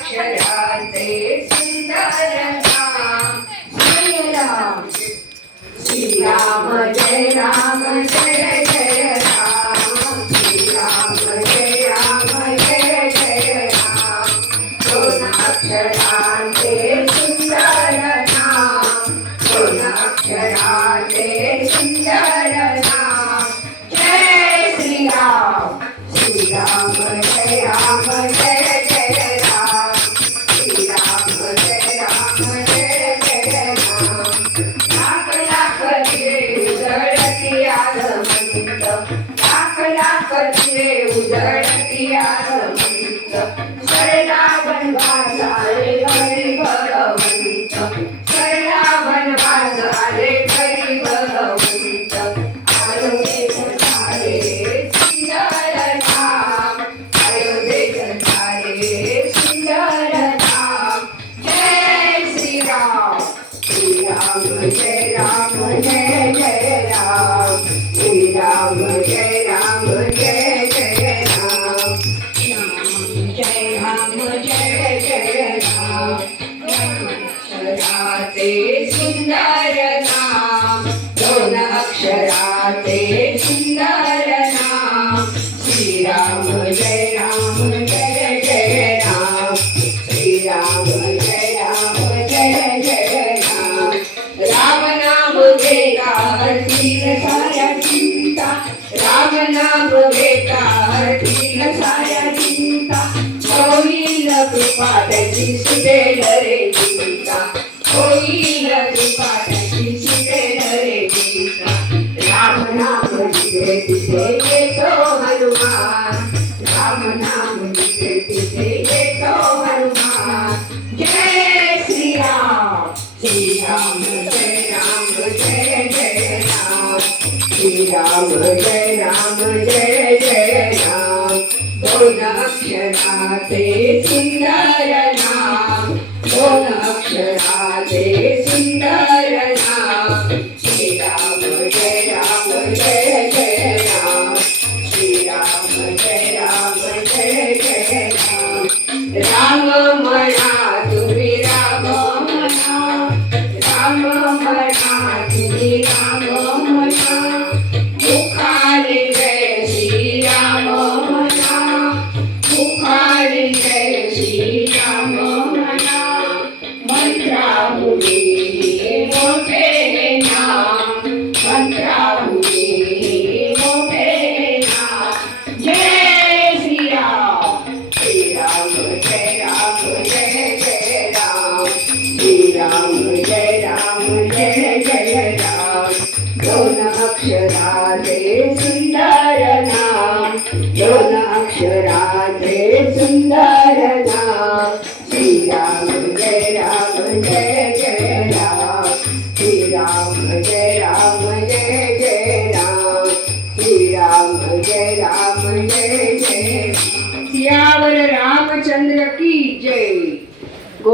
अक्षराचे सुंदर नाम श्रीराम श्रीराम जय राम जय जय राम श्रीराम जय राम जय जय राम दोन अक्षराचे सुंदर नाम दोन अक्षराचे सुंदर नाम जय श्रीराम श्रीराम जय राम जय जय राम श्रीराम जय राम जय जय राम लाख लाख दिवे उजळती आगमंत लाख लाख दिवे उजळती आगमंत सरला वनवास आले घरी भगवंत सरला वनवास आले घरी भगवंत अयोध्येत झाले सुंदर नाम अयोध्येत झाले सुंदर नाम जय श्रीराम श्रीराम जय राम जय जय राम श्रीराम जय राम जय जय राम जय राम जय जय राम अक्षराचे सुंदर नाम दोन अक्षराचे सुंदर नाम श्रीराम जय राम जय जय राम श्रीराम जय राम जय जय राम राम नाम घेता हरतील साऱ्या चिंता राम नाम घेता हरतील साऱ्या चिंता होईल कृपा त्याची सुटेल रे चिंता होईल कृपा त्याची सुटेल रे चिंता राम नाम जिथे तिथे येतो हनुमान राम नाम जिथे तिथे येतो हनुमान जय श्रीराम श्रीराम जय राम जय जय राम श्रीराम जय राम जय जय राम दोन अक्षराचे सुंदर नाम दोन अक्षराचे सुंदर नाम श्रीराम जय राम जय जय राम श्रीराम जय राम जय जय राम राम म्हणा तुम्ही राम म्हणा राम म्हणा तुम्ही राम म्हणा मुखाने जय श्रीराम म्हणा मुखाने जय श्रीराम म्हणा मंत्राहुनी मोठे नाम मंत्राहुनी मोठे नाम जय श्रीराम श्रीराम जय राम जय जय राम श्रीराम जय राम जय जय राम दोन अक्षराचे